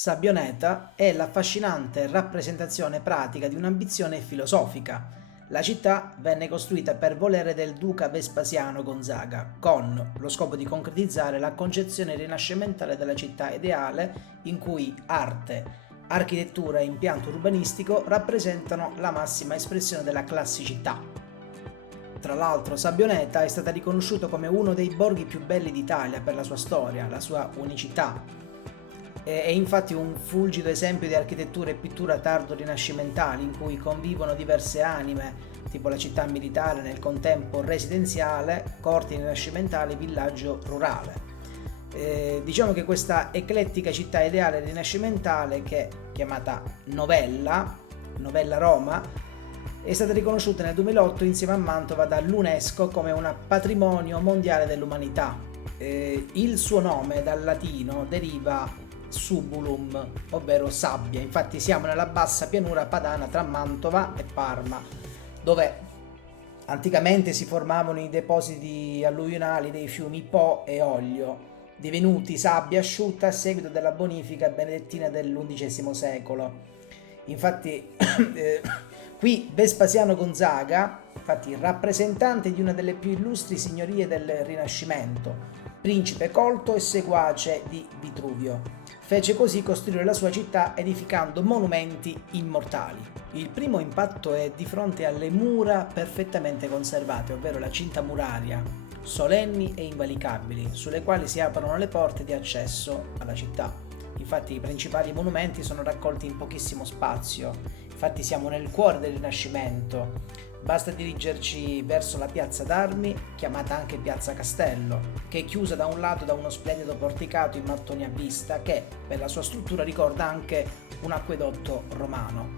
Sabbioneta è l'affascinante rappresentazione pratica di un'ambizione filosofica. La città venne costruita per volere del duca Vespasiano Gonzaga, con lo scopo di concretizzare la concezione rinascimentale della città ideale in cui arte, architettura e impianto urbanistico rappresentano la massima espressione della classicità. Tra l'altro, Sabbioneta è stata riconosciuta come uno dei borghi più belli d'Italia per la sua storia, la sua unicità. È infatti un fulgido esempio di architettura e pittura tardo-rinascimentali in cui convivono diverse anime, tipo la città militare nel contempo residenziale, corte rinascimentali, villaggio rurale. Diciamo che questa eclettica città ideale rinascimentale, che è chiamata Novella Roma, è stata riconosciuta nel 2008 insieme a Mantova dall'UNESCO come un patrimonio mondiale dell'umanità. Il suo nome dal latino deriva subulum, ovvero sabbia. Infatti siamo nella bassa pianura padana tra Mantova e Parma, dove anticamente si formavano i depositi alluvionali dei fiumi Po e Oglio, divenuti sabbia asciutta a seguito della bonifica benedettina dell'XI secolo. Infatti qui Vespasiano Gonzaga, infatti rappresentante di una delle più illustri signorie del Rinascimento, principe colto e seguace di Vitruvio, fece così costruire la sua città edificando monumenti immortali. Il primo impatto è di fronte alle mura perfettamente conservate, ovvero la cinta muraria, solenni e invalicabili, sulle quali si aprono le porte di accesso alla città. Infatti i principali monumenti sono raccolti in pochissimo spazio, infatti siamo nel cuore del Rinascimento. Basta dirigerci verso la piazza d'Armi, chiamata anche piazza Castello, che è chiusa da un lato da uno splendido porticato in mattoni a vista che, per la sua struttura, ricorda anche un acquedotto romano.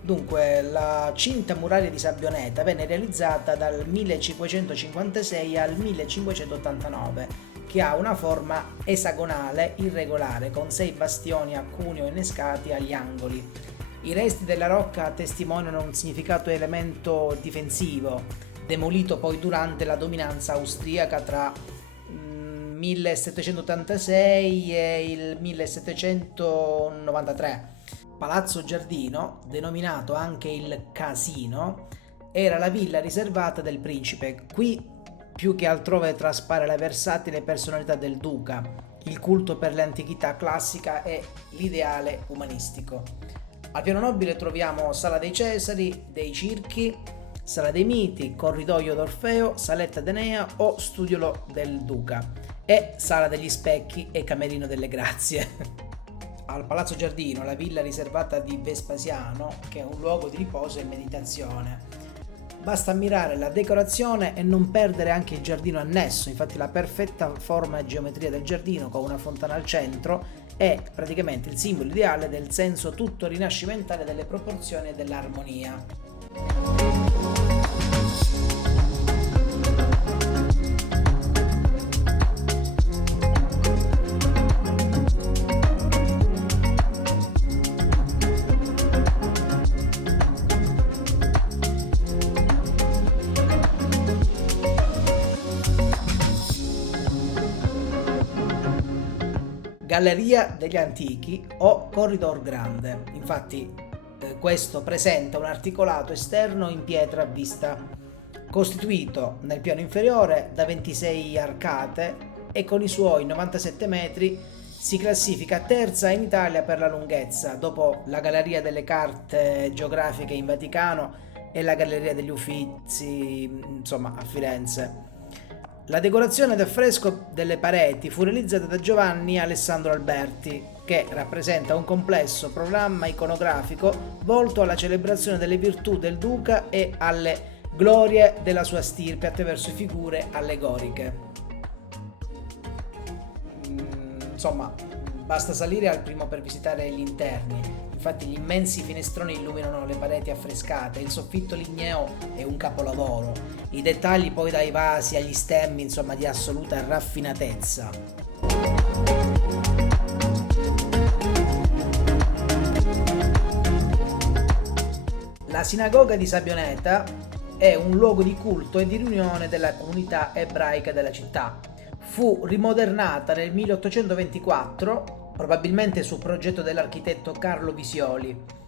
Dunque, la cinta muraria di Sabbioneta venne realizzata dal 1556 al 1589, che ha una forma esagonale irregolare con 6 bastioni a cuneo innescati agli angoli. I resti della rocca testimoniano un significato elemento difensivo, demolito poi durante la dominanza austriaca tra 1786 e il 1793. Palazzo Giardino, denominato anche il Casino, era la villa riservata del principe. Qui più che altrove traspare la versatile personalità del duca, il culto per l'antichità classica e l'ideale umanistico. Al piano nobile troviamo Sala dei Cesari, dei Circhi, Sala dei Miti, Corridoio d'Orfeo, Saletta d'Enea o Studiolo del Duca e Sala degli Specchi e Camerino delle Grazie. Al Palazzo Giardino, la villa riservata di Vespasiano, che è un luogo di riposo e meditazione. Basta ammirare la decorazione e non perdere anche il giardino annesso, infatti la perfetta forma e geometria del giardino con una fontana al centro è praticamente il simbolo ideale del senso tutto rinascimentale delle proporzioni e dell'armonia. Galleria degli Antichi o Corridor Grande. Infatti questo presenta un articolato esterno in pietra a vista, costituito nel piano inferiore da 26 arcate e con i suoi 97 metri si classifica terza in Italia per la lunghezza, dopo la Galleria delle Carte Geografiche in Vaticano e la Galleria degli Uffizi, insomma, a Firenze. La decorazione del fresco delle pareti fu realizzata da Giovanni Alessandro Alberti, che rappresenta un complesso programma iconografico volto alla celebrazione delle virtù del duca e alle glorie della sua stirpe attraverso figure allegoriche. Insomma, basta salire al primo per visitare gli interni. Infatti gli immensi finestroni illuminano le pareti affrescate, il soffitto ligneo è un capolavoro, i dettagli poi dai vasi agli stemmi, insomma, di assoluta raffinatezza. La sinagoga di Sabbioneta è un luogo di culto e di riunione della comunità ebraica della città. Fu rimodernata nel 1824 probabilmente su progetto dell'architetto Carlo Visioli.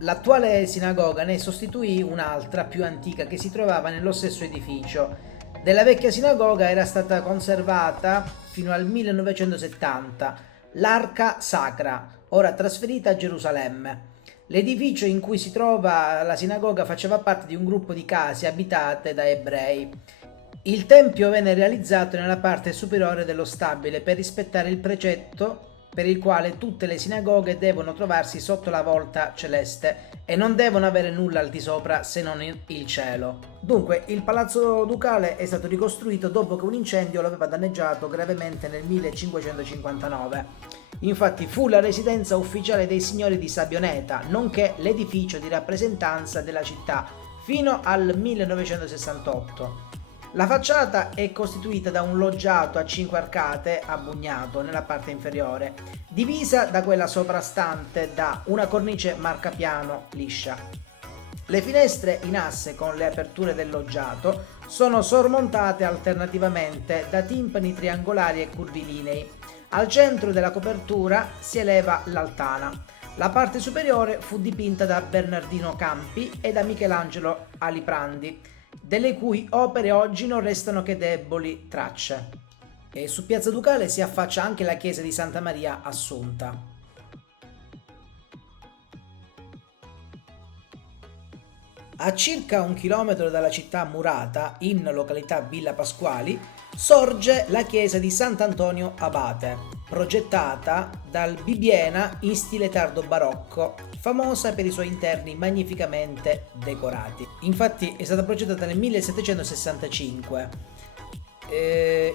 L'attuale sinagoga ne sostituì un'altra più antica che si trovava nello stesso edificio. Della vecchia sinagoga era stata conservata fino al 1970 l'Arca Sacra, ora trasferita a Gerusalemme. L'edificio in cui si trova la sinagoga faceva parte di un gruppo di case abitate da ebrei. Il tempio venne realizzato nella parte superiore dello stabile per rispettare il precetto per il quale tutte le sinagoghe devono trovarsi sotto la volta celeste e non devono avere nulla al di sopra se non il cielo. Dunque, il palazzo ducale è stato ricostruito dopo che un incendio lo aveva danneggiato gravemente nel 1559. Infatti fu la residenza ufficiale dei signori di Sabioneta, nonché l'edificio di rappresentanza della città, fino al 1968. La facciata è costituita da un loggiato a 5 arcate a bugnato nella parte inferiore, divisa da quella soprastante da una cornice marcapiano liscia. Le finestre in asse con le aperture del loggiato sono sormontate alternativamente da timpani triangolari e curvilinei. Al centro della copertura si eleva l'altana. La parte superiore fu dipinta da Bernardino Campi e da Michelangelo Aliprandi, delle cui opere oggi non restano che deboli tracce. E su Piazza Ducale si affaccia anche la chiesa di Santa Maria Assunta. A circa 1 chilometro dalla città murata, in località Villa Pasquali, sorge la chiesa di Sant'Antonio Abate, progettata dal Bibbiena in stile tardo barocco, famosa per i suoi interni magnificamente decorati. Infatti è stata progettata nel 1765.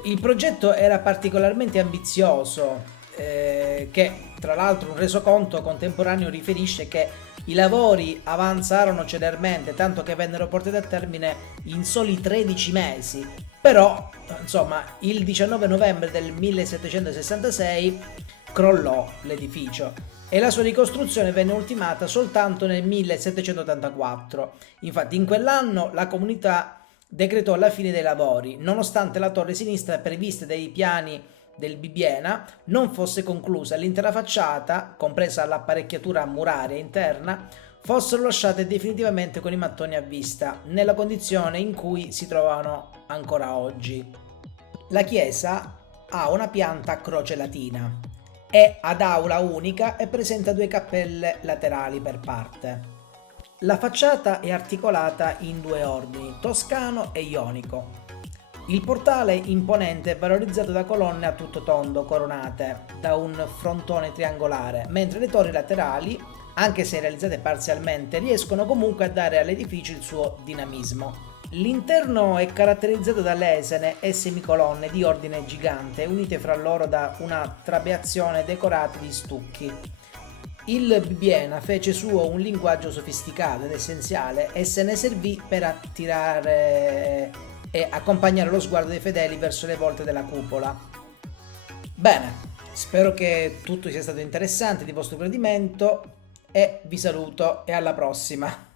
Il progetto era particolarmente ambizioso, che tra l'altro un resoconto contemporaneo riferisce che i lavori avanzarono celermente, tanto che vennero portati a termine in soli 13 mesi. Però, insomma, il 19 novembre del 1766 crollò l'edificio e la sua ricostruzione venne ultimata soltanto nel 1784. Infatti, in quell'anno la comunità decretò la fine dei lavori, nonostante la torre sinistra prevista dai piani del Bibbiena non fosse conclusa e l'intera facciata, compresa l'apparecchiatura muraria interna, fossero lasciate definitivamente con i mattoni a vista, nella condizione in cui si trovano ancora oggi. La chiesa ha una pianta a croce latina, è ad aula unica e presenta 2 cappelle laterali per parte. La facciata è articolata in 2 ordini, toscano e ionico. Il portale imponente è valorizzato da colonne a tutto tondo coronate da un frontone triangolare, mentre le torri laterali, anche se realizzate parzialmente, riescono comunque a dare all'edificio il suo dinamismo. L'interno è caratterizzato da lesene e semicolonne di ordine gigante, unite fra loro da una trabeazione decorata di stucchi. Il Bibbiena fece suo un linguaggio sofisticato ed essenziale e se ne servì per attirare e accompagnare lo sguardo dei fedeli verso le volte della cupola. Bene, spero che tutto sia stato interessante, di vostro gradimento e vi saluto e alla prossima.